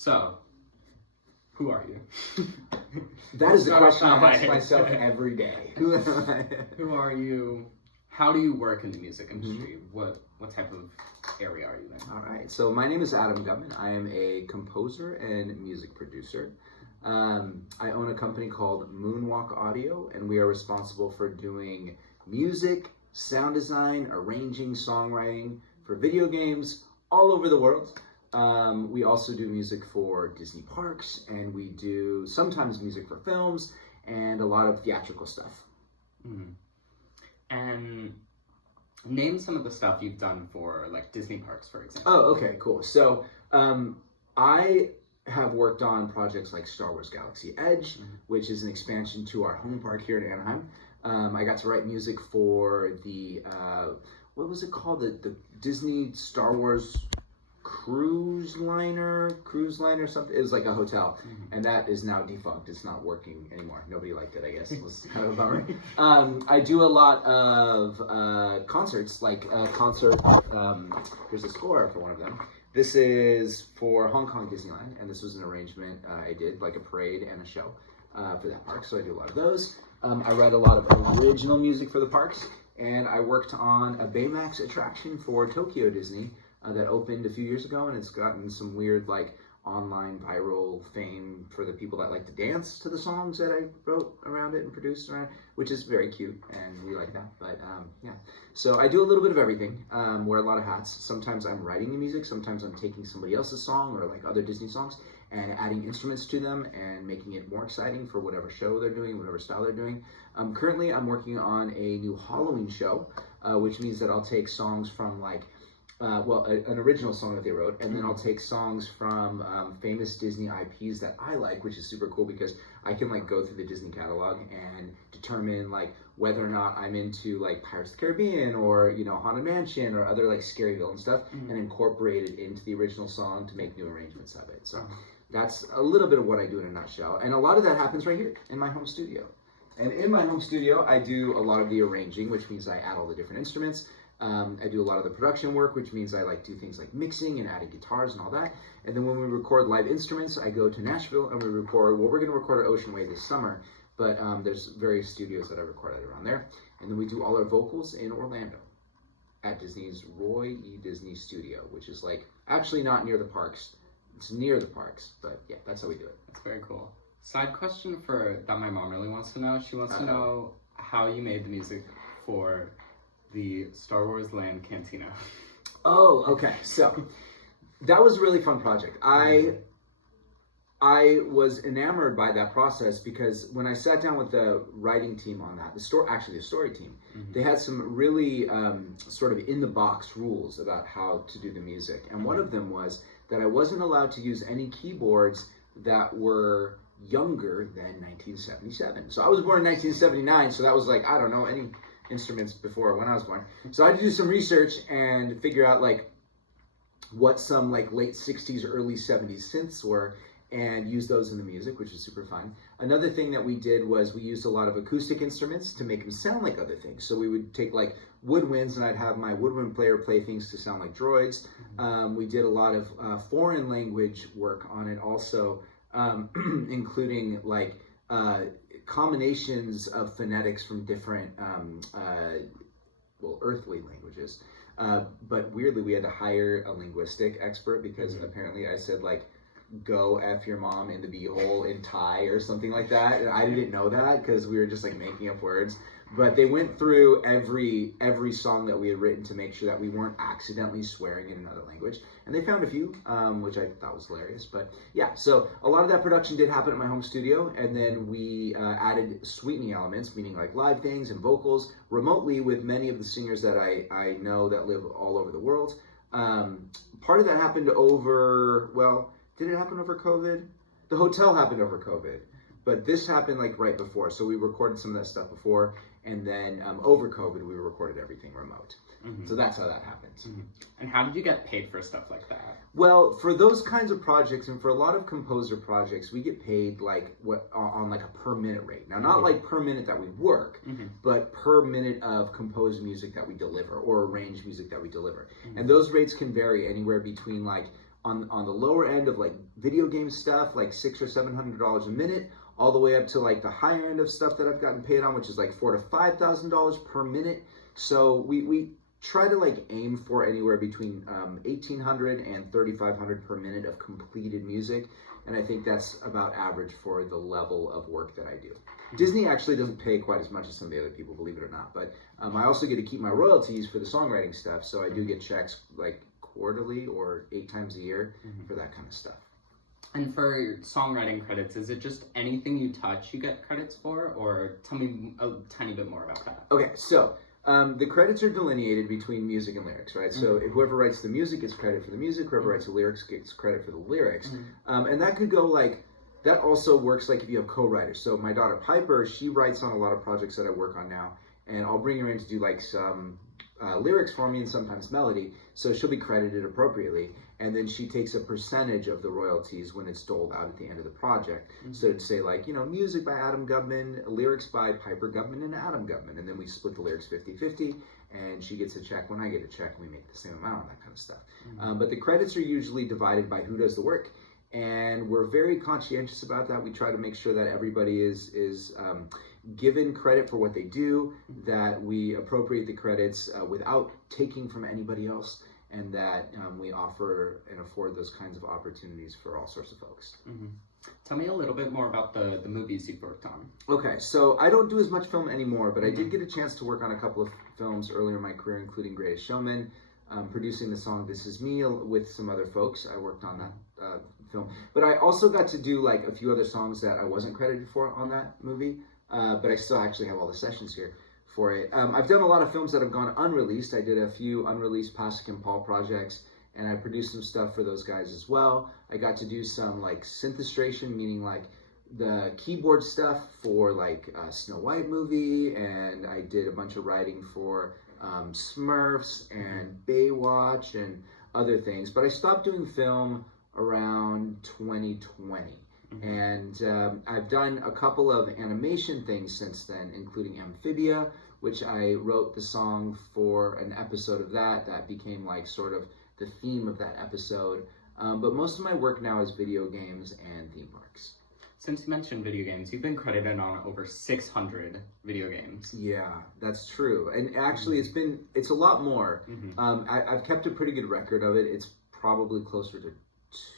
So, who are you? That is the question I ask myself every day. Who are you? How do you work in the music industry? What type of area are you in? All right. So my name is Adam Gubman. I am a composer and music producer. I own a company called Moonwalk Audio, and we are responsible for doing music, sound design, arranging, songwriting for video games all over the world. We also do music for Disney parks, and we do sometimes music for films and a lot of theatrical stuff. Mm-hmm. And name some of the stuff you've done for like Disney parks, for example. Oh, okay, cool. So I have worked on projects like Star Wars Galaxy Edge, which is an expansion to our home park here in Anaheim. I got to write music for the, what was it called? The Disney Star Wars cruise liner something. It was like a hotel, and that is now defunct. It's not working anymore. Nobody liked it, I guess. It was kind of a bummer. I do a lot of concerts, like a concert. Here's a score for one of them. This is for Hong Kong Disneyland, and this was an arrangement I did, like a parade and a show for that park. So I do a lot of those. I write a lot of original music for the parks, and I worked on a Baymax attraction for Tokyo Disney that opened a few years ago, and it's gotten some weird like online viral fame for the people that like to dance to the songs that I wrote around it and produced around it, which is very cute, and we like that. But yeah, so I do a little bit of everything, wear a lot of hats. Sometimes I'm writing the music, sometimes I'm taking somebody else's song or like other Disney songs and adding instruments to them and making it more exciting for whatever show they're doing, whatever style they're doing. Currently I'm working on a new Halloween show, which means that I'll take songs from like an original song that they wrote, and then I'll take songs from famous Disney IPs that I like, which is super cool because I can like go through the Disney catalog and determine like whether or not I'm into like Pirates of the Caribbean or, you know, Haunted Mansion or other like scary villain stuff, and incorporate it into the original song to make new arrangements of it. So that's a little bit of what I do in a nutshell, and a lot of that happens right here in my home studio. And in my home studio, I do a lot of the arranging, which means I add all the different instruments. I do a lot of the production work, which means I like do things like mixing and adding guitars and all that. And then when we record live instruments, I go to Nashville and we record, well, we're going to record at Ocean Way this summer, but there's various studios that I recorded around there. And then we do all our vocals in Orlando at Disney's Roy E. Disney Studio, which is like actually not near the parks. It's near the parks, but yeah, that's how we do it. That's very cool. Side question that my mom really wants to know. She wants to know how you made the music for the Star Wars Land Cantina. Oh, okay. So that was a really fun project. I was enamored by that process because when I sat down with the writing team on that, the story team, they had some really sort of in the box rules about how to do the music. And one of them was that I wasn't allowed to use any keyboards that were younger than 1977. So I was born in 1979, so that was like, I don't know, any instruments before when I was born. So I had to do some research and figure out like what some like late 60s, early 70s synths were and use those in the music, which is super fun. Another thing that we did was we used a lot of acoustic instruments to make them sound like other things. So we would take like woodwinds and I'd have my woodwind player play things to sound like droids. We did a lot of foreign language work on it also, including like combinations of phonetics from different, earthly languages. But weirdly, we had to hire a linguistic expert because apparently I said like, go F your mom in the beehole in Thai or something like that. And I didn't know that because we were just like making up words. But they went through every song that we had written to make sure that we weren't accidentally swearing in another language. And they found a few, which I thought was hilarious. But yeah, so a lot of that production did happen at my home studio. And then we added sweetening elements, meaning like live things and vocals remotely with many of the singers that I know that live all over the world. Part of that happened did it happen over COVID? The hotel happened over COVID. But this happened like right before. So we recorded some of that stuff before. And then over COVID, we recorded everything remote. So that's how that happened. And how did you get paid for stuff like that? Well, for those kinds of projects and for a lot of composer projects, we get paid like on like a per minute rate. Now, not like per minute that we work, but per minute of composed music that we deliver or arranged music that we deliver. And those rates can vary anywhere between like on the lower end of like video game stuff, like $600 or $700 a minute, all the way up to like the higher end of stuff that I've gotten paid on, which is like $4,000 to $5,000 per minute. So we try to like aim for anywhere between $1,800 and $3,500 per minute of completed music, and I think that's about average for the level of work that I do. Disney actually doesn't pay quite as much as some of the other people, believe it or not, but I also get to keep my royalties for the songwriting stuff, so I do get checks like quarterly or 8 times a year for that kind of stuff. And for songwriting credits, is it just anything you touch you get credits for, or tell me a tiny bit more about that? Okay, so the credits are delineated between music and lyrics, right? So whoever writes the music gets credit for the music, whoever writes the lyrics gets credit for the lyrics. And that could go like, that also works like if you have co-writers. So my daughter Piper, she writes on a lot of projects that I work on now, and I'll bring her in to do like some lyrics for me and sometimes melody, so she'll be credited appropriately, and then she takes a percentage of the royalties when it's doled out at the end of the project. So it'd say like, you know, music by Adam Gubman, lyrics by Piper Gubman and Adam Gubman, and then we split the lyrics 50-50, and she gets a check when I get a check, and we make the same amount on that kind of stuff. But the credits are usually divided by who does the work, and we're very conscientious about that. We try to make sure that everybody is given credit for what they do, that we appropriate the credits without taking from anybody else, and that we offer and afford those kinds of opportunities for all sorts of folks. Tell me a little bit more about the movies you've worked on. Okay, so I don't do as much film anymore, but I did get a chance to work on a couple of films earlier in my career, including Greatest Showman, producing the song This Is Me with some other folks. I worked on that film. But I also got to do like a few other songs that I wasn't credited for on that movie, but I still actually have all the sessions here for it. I've done a lot of films that have gone unreleased. I did a few unreleased Pasek and Paul projects, and I produced some stuff for those guys as well. I got to do some like synthestration, meaning like the keyboard stuff for like a Snow White movie, and I did a bunch of writing for Smurfs and Baywatch and other things. But I stopped doing film around 2020. And I've done a couple of animation things since then, including Amphibia, which I wrote the song for an episode of that became like sort of the theme of that episode. But most of my work now is video games and theme parks. Since you mentioned video games, you've been credited on over 600 video games. Yeah, that's true. And actually it's a lot more. I've kept a pretty good record of it. It's probably closer to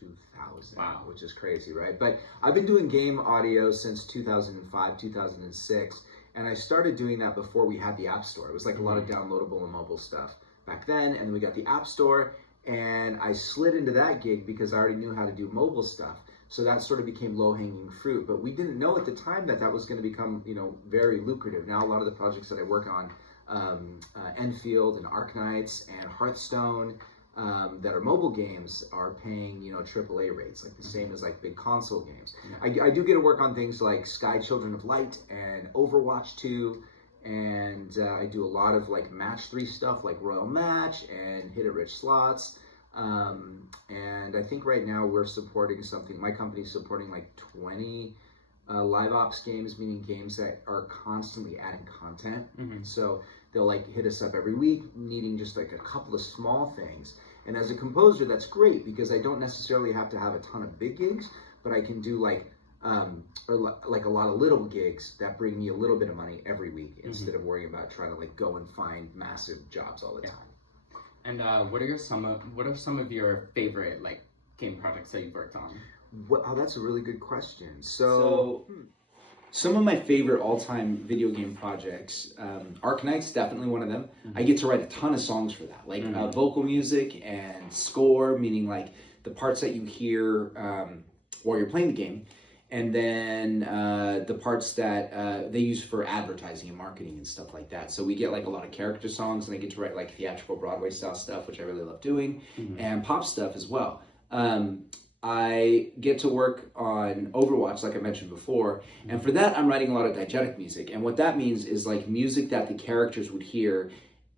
2,000, wow, which is crazy, right? But I've been doing game audio since 2005, 2006, and I started doing that before we had the App Store. It was like a lot of downloadable and mobile stuff back then, and then we got the App Store, and I slid into that gig because I already knew how to do mobile stuff. So that sort of became low-hanging fruit, but we didn't know at the time that was going to become, you know, very lucrative. Now a lot of the projects that I work on, Enfield and Arknights and Hearthstone, that are mobile games, are paying, you know, AAA rates, like the same as like big console games. I do get to work on things like Sky Children of Light and Overwatch 2, and I do a lot of like Match 3 stuff like Royal Match and Hit It Rich Slots. And I think right now we're supporting something, my company's supporting like 20 live ops games, meaning games that are constantly adding content. So they'll like hit us up every week needing just like a couple of small things. And as a composer, that's great because I don't necessarily have to have a ton of big gigs, but I can do like a lot of little gigs that bring me a little bit of money every week instead of worrying about trying to like go and find massive jobs all the time. And what are some of your favorite like game projects that you've worked on? Oh, that's a really good question. Some of my favorite all-time video game projects, Arknights, definitely one of them. I get to write a ton of songs for that, like vocal music and score, meaning like the parts that you hear while you're playing the game, and then the parts that they use for advertising and marketing and stuff like that. So we get like a lot of character songs, and I get to write like theatrical Broadway style stuff, which I really love doing, and pop stuff as well. I get to work on Overwatch, like I mentioned before, and for that I'm writing a lot of diegetic music, and what that means is like music that the characters would hear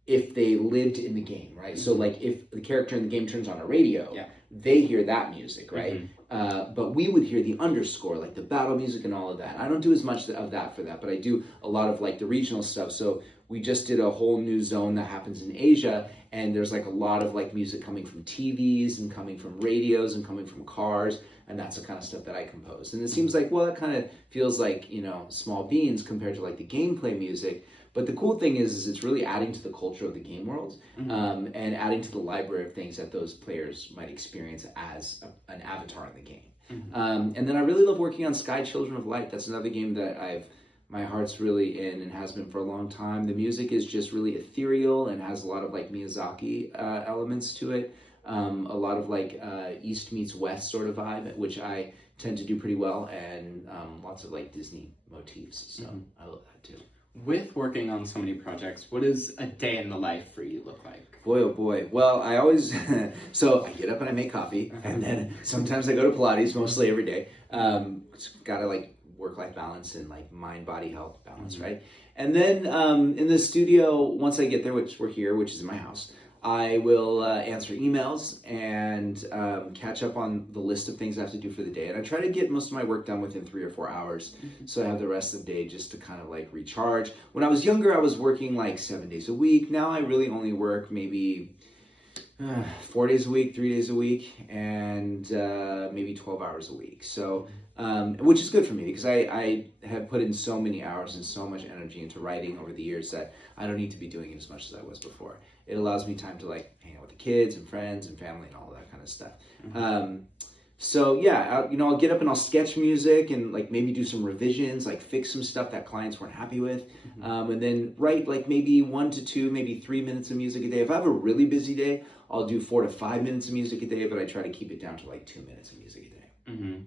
if they lived in the game, right? So like if the character in the game turns on a radio, they hear that music, right? but we would hear the underscore, like the battle music and all of that. I don't do as much of that for that, but I do a lot of like the regional stuff. So we just did a whole new zone that happens in Asia, and there's like a lot of like music coming from TVs and coming from radios and coming from cars, and that's the kind of stuff that I compose. And it seems like, well, it kind of feels like, you know, small beans compared to like the gameplay music. But the cool thing is it's really adding to the culture of the game world, and adding to the library of things that those players might experience as an avatar in the game. And then I really love working on Sky Children of Light. That's another game that my heart's really in and has been for a long time. The music is just really ethereal and has a lot of like Miyazaki elements to it. A lot of like East meets West sort of vibe, which I tend to do pretty well, and lots of like Disney motifs. So I love that too. With working on so many projects, what does a day in the life for you look like? Boy, oh boy. Well, I always, so I get up and I make coffee, and then sometimes I go to Pilates, mostly every day. It's gotta like work-life balance and like mind-body health balance, right? And then in the studio, once I get there, which we're here, which is in my house, I will answer emails and catch up on the list of things I have to do for the day. And I try to get most of my work done within 3 or 4 hours. So I have the rest of the day just to kind of like recharge. When I was younger, I was working like 7 days a week. Now I really only work maybe 4 days a week, 3 days a week, and maybe 12 hours a week. So, which is good for me because I have put in so many hours and so much energy into writing over the years that I don't need to be doing it as much as I was before. It allows me time to like hang out with the kids and friends and family and all that kind of stuff. So yeah, I'll get up and I'll sketch music and like maybe do some revisions, like fix some stuff that clients weren't happy with, and then write like maybe 1 to 2, maybe 3 minutes of music a day. If I have a really busy day, I'll do 4 to 5 minutes of music a day, but I try to keep it down to like 2 minutes of music a day.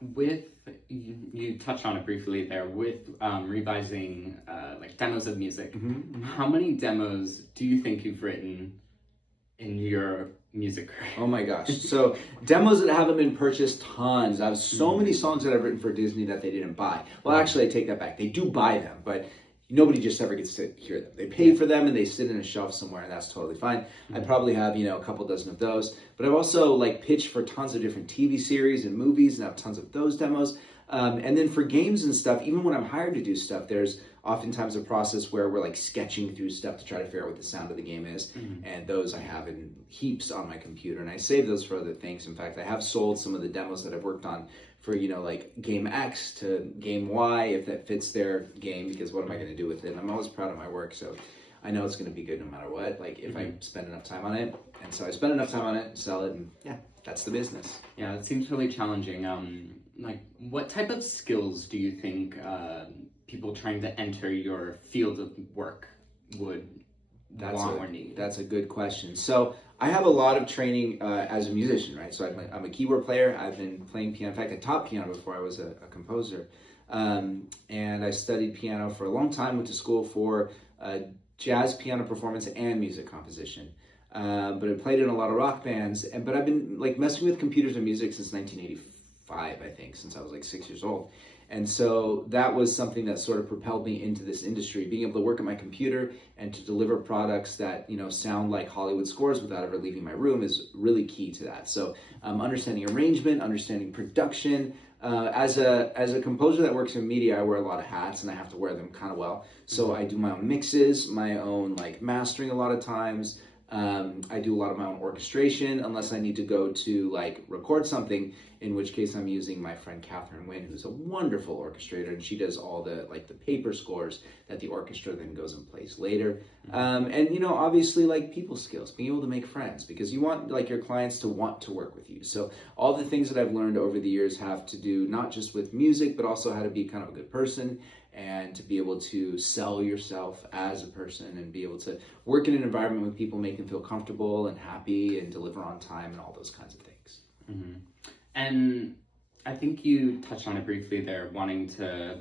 With, you touched on it briefly there, with revising like demos of music, how many demos do you think you've written in your music career? Oh my gosh. So demos that haven't been purchased, tons. I have so many songs that I've written for Disney that they didn't buy. Well, actually, I take that back. They do buy them, but nobody just ever gets to hear them. They pay for them and they sit in a shelf somewhere, and that's totally fine. I probably have, a couple dozen of those. But I've also like pitched for tons of different TV series and movies, and I have tons of those demos. And then for games and stuff, even when I'm hired to do stuff, there's oftentimes a process where we're like sketching through stuff to try to figure out what the sound of the game is. And those I have in heaps on my computer, and I save those for other things. In fact, I have sold some of the demos that I've worked on for, like game X to game Y, if that fits their game, because what am I going to do with it? I'm always proud of my work, so I know it's going to be good no matter what, like if I spend enough time on it. And so I spend enough time on it, sell it, and yeah, that's the business. Yeah, it seems really challenging. Like, what type of skills do you think people trying to enter your field of work would want or need? That's a good question. So I have a lot of training as a musician, right? So I'm a keyboard player. I've been playing piano. In fact, I taught piano before I was a composer. And I studied piano for a long time, went to school for jazz piano performance and music composition. But I played in a lot of rock bands. But I've been like messing with computers and music since 1985, I think, since I was like 6 years old. And so that was something that sort of propelled me into this industry. Being able to work at my computer and to deliver products that, sound like Hollywood scores without ever leaving my room is really key to that. So understanding arrangement, understanding production. As a composer that works in media, I wear a lot of hats and I have to wear them kind of well. So I do my own mixes, my own like mastering a lot of times. I do a lot of my own orchestration unless I need to go to like record something, in which case I'm using my friend Catherine Wynn, who's a wonderful orchestrator, and she does all the like the paper scores that the orchestra then goes in place later. And obviously like people skills, being able to make friends, because you want like your clients to want to work with you. So all the things that I've learned over the years have to do not just with music, but also how to be kind of a good person and to be able to sell yourself as a person and be able to work in an environment with people, make them feel comfortable and happy and deliver on time and all those kinds of things. And I think you touched on it briefly there, wanting to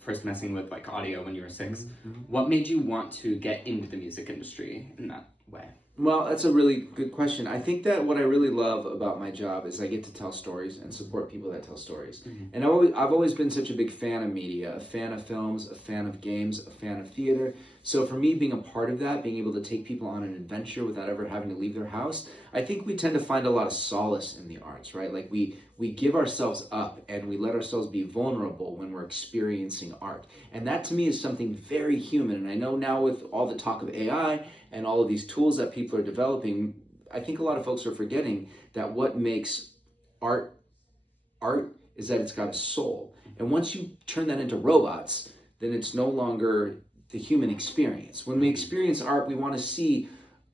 first messing with like audio when you were 6. What made you want to get into the music industry in that way? Well, that's a really good question. I think that what I really love about my job is I get to tell stories and support people that tell stories. And I've always been such a big fan of media, a fan of films, a fan of games, a fan of theater. So for me, being a part of that, being able to take people on an adventure without ever having to leave their house, I think we tend to find a lot of solace in the arts, right? Like we give ourselves up and we let ourselves be vulnerable when we're experiencing art. And that to me is something very human. And I know now with all the talk of AI and all of these tools that people are developing, I think a lot of folks are forgetting that what makes art is that it's got a soul. And once you turn that into robots, then it's no longer the human experience. When we experience art, we want to see,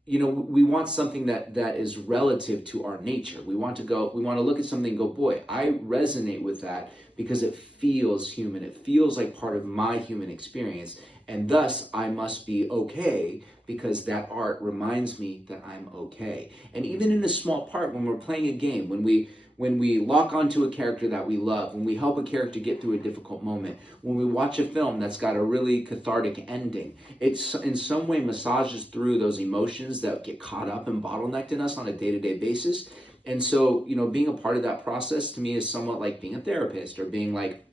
we want something that is relative to our nature. We want to look at something and go, boy, I resonate with that because it feels human. It feels like part of my human experience. And thus, I must be okay because that art reminds me that I'm okay. And even in a small part, when we're playing a game, when we lock onto a character that we love, when we help a character get through a difficult moment, when we watch a film that's got a really cathartic ending, it's in some way massages through those emotions that get caught up and bottlenecked in us on a day-to-day basis. And so, being a part of that process to me is somewhat like being a therapist or being like,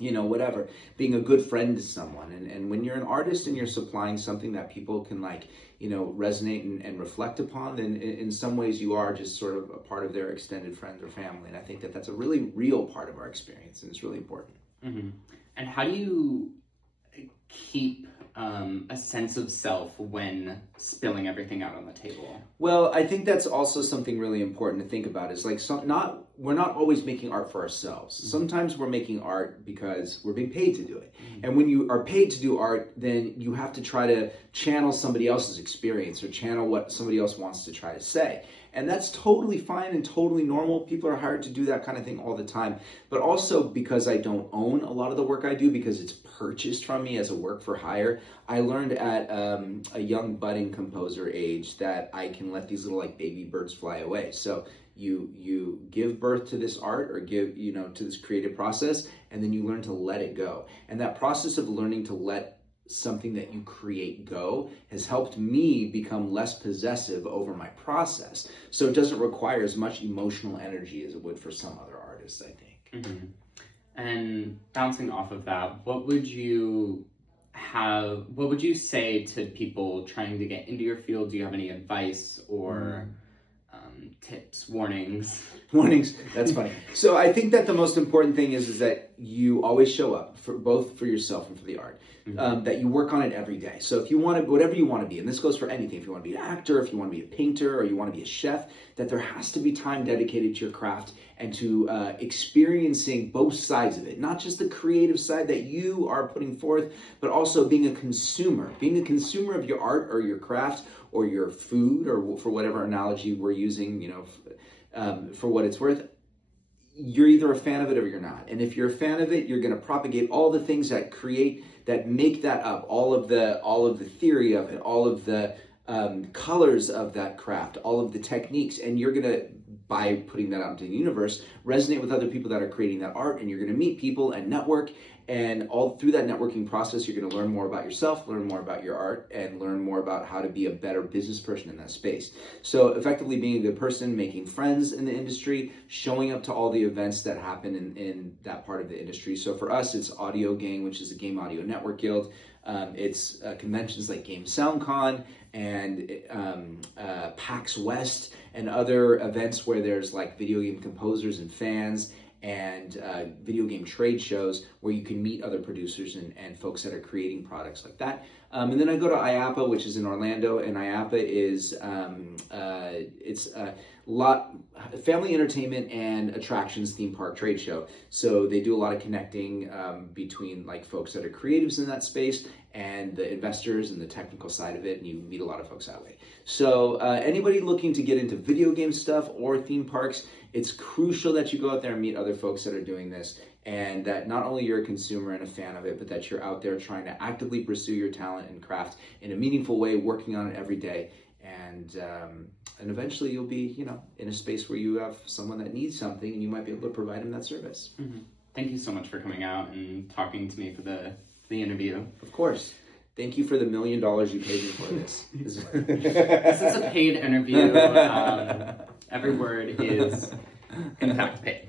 whatever, being a good friend to someone. And when you're an artist and you're supplying something that people can resonate and reflect upon, then in some ways you are just sort of a part of their extended friends or family. And I think that that's a really real part of our experience and it's really important. Mm-hmm. And how do you keep a sense of self when spilling everything out on the table? Well, I think that's also something really important to think about is we're not always making art for ourselves. Mm-hmm. Sometimes we're making art because we're being paid to do it. Mm-hmm. And when you are paid to do art, then you have to try to channel somebody else's experience or channel what somebody else wants to try to say. And that's totally fine and totally normal. People are hired to do that kind of thing all the time. But also because I don't own a lot of the work I do, because it's purchased from me as a work for hire, I learned at a young budding composer age that I can let these little baby birds fly away. So you give birth to this art or give, to this creative process, and then you learn to let it go. And that process of learning to let something that you create go has helped me become less possessive over my process. So it doesn't require as much emotional energy as it would for some other artists, I think. Mm-hmm. And bouncing off of that, what would you say to people trying to get into your field? Do you have any advice or tips, warnings? Warnings, that's funny. So I think that the most important thing is that you always show up for both for yourself and for the art. Mm-hmm. That you work on it every day. So if you want to, whatever you want to be, and this goes for anything, if you want to be an actor, if you want to be a painter, or you want to be a chef, that there has to be time dedicated to your craft and to experiencing both sides of it. Not just the creative side that you are putting forth, but also being a consumer of your art or your craft or your food, or for whatever analogy we're using, for what it's worth. You're either a fan of it or you're not. And if you're a fan of it, you're going to propagate all the things that make that up, all of the theory of it, all of the colors of that craft, all of the techniques, and you're going to, by putting that out into the universe, resonate with other people that are creating that art, and you're going to meet people and network, and all through that networking process, you're going to learn more about yourself, learn more about your art, and learn more about how to be a better business person in that space. So effectively being a good person, making friends in the industry, showing up to all the events that happen in that part of the industry. So for us, it's Audio Gang, which is a Game Audio Network Guild. It's conventions like Game SoundCon and PAX West and other events where there's video game composers and fans, and video game trade shows where you can meet other producers and folks that are creating products like that. And then I go to IAAPA, which is in Orlando, and IAAPA is it's a lot family entertainment and attractions theme park trade show. So they do a lot of connecting between folks that are creatives in that space and the investors and the technical side of it, and you meet a lot of folks that way. So anybody looking to get into video game stuff or theme parks, it's crucial that you go out there and meet other folks that are doing this, and that not only you're a consumer and a fan of it, but that you're out there trying to actively pursue your talent and craft in a meaningful way, working on it every day. And eventually you'll be, in a space where you have someone that needs something and you might be able to provide them that service. Mm-hmm. Thank you so much for coming out and talking to me for the interview. Of course. Thank you for the $1 million you paid me for this. This is a paid interview. Every word is, in fact, paid.